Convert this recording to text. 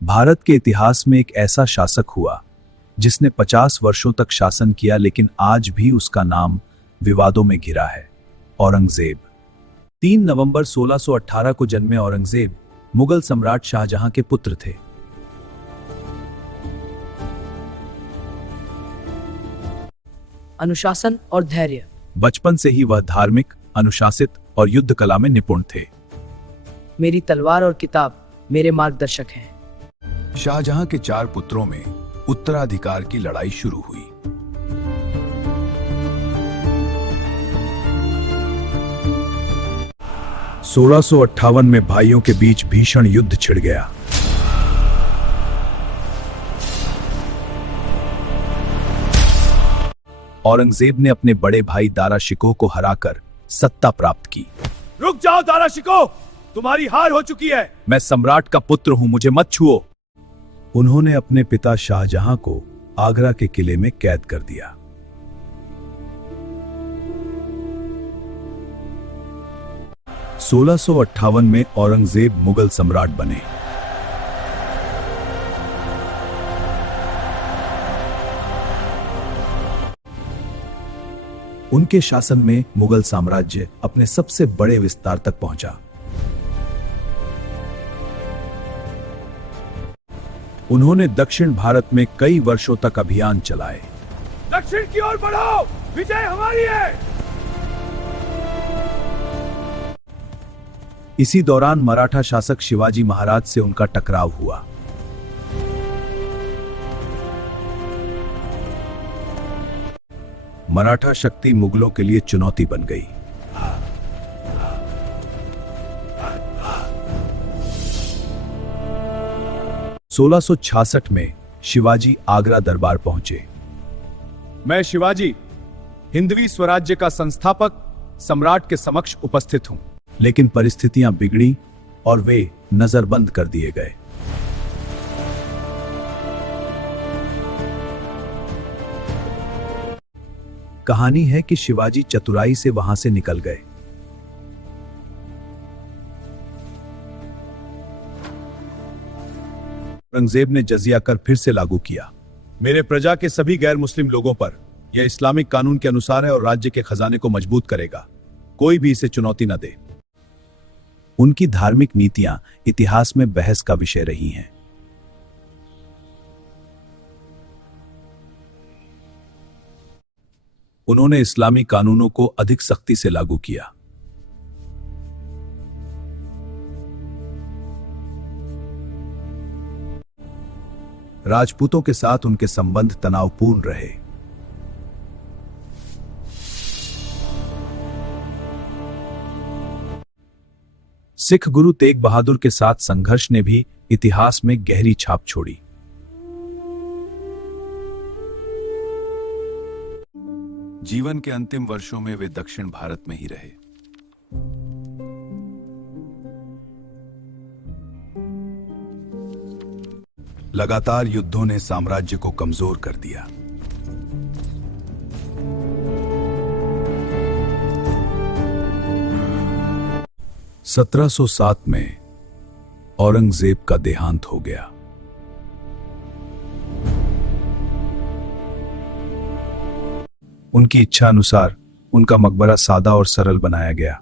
भारत के इतिहास में एक ऐसा शासक हुआ जिसने 50 वर्षों तक शासन किया, लेकिन आज भी उसका नाम विवादों में घिरा है। औरंगजेब। 3 नवंबर 1618 को जन्मे औरंगजेब मुगल सम्राट शाहजहां के पुत्र थे। अनुशासन और धैर्य। बचपन से ही वह धार्मिक, अनुशासित और युद्ध कला में निपुण थे। मेरी तलवार और किताब मेरे मार्गदर्शक हैं। शाहजहां के 4 पुत्रों में उत्तराधिकार की लड़ाई शुरू हुई। सोलह सौ 58 में भाइयों के बीच भीषण युद्ध छिड़ गया। औरंगजेब ने अपने बड़े भाई दारा शिकोह को हराकर सत्ता प्राप्त की। रुक जाओ दारा शिकोह, तुम्हारी हार हो चुकी है। मैं सम्राट का पुत्र हूं, मुझे मत छुओ। उन्होंने अपने पिता शाहजहां को आगरा के किले में कैद कर दिया। सोलह सौ 58 में औरंगजेब मुगल सम्राट बने। उनके शासन में मुगल साम्राज्य अपने सबसे बड़े विस्तार तक पहुंचा। उन्होंने दक्षिण भारत में कई वर्षों तक अभियान चलाए। दक्षिण की ओर बढ़ो, विजय हमारी है। इसी दौरान मराठा शासक शिवाजी महाराज से उनका टकराव हुआ। मराठा शक्ति मुगलों के लिए चुनौती बन गई। सोलह सौ 66 में शिवाजी आगरा दरबार पहुंचे। मैं शिवाजी, हिंदवी स्वराज्य का संस्थापक, सम्राट के समक्ष उपस्थित हूं। लेकिन परिस्थितियां बिगड़ी और वे नजरबंद कर दिए गए। कहानी है कि शिवाजी चतुराई से वहां से निकल गए। औरंगजेब ने जजिया कर फिर से लागू किया। मेरे प्रजा के सभी गैर मुस्लिम लोगों पर यह इस्लामिक कानून के अनुसार है और राज्य के खजाने को मजबूत करेगा। कोई भी इसे चुनौती न दे। उनकी धार्मिक नीतियां इतिहास में बहस का विषय रही हैं। उन्होंने इस्लामी कानूनों को अधिक सख्ती से लागू किया। राजपूतों के साथ उनके संबंध तनावपूर्ण रहे। सिख गुरु तेग बहादुर के साथ संघर्ष ने भी इतिहास में गहरी छाप छोड़ी। जीवन के अंतिम वर्षों में वे दक्षिण भारत में ही रहे। लगातार युद्धों ने साम्राज्य को कमजोर कर दिया। सत्रह सौ 7 में औरंगजेब का देहांत हो गया। उनकी इच्छा अनुसार उनका मकबरा सादा और सरल बनाया गया।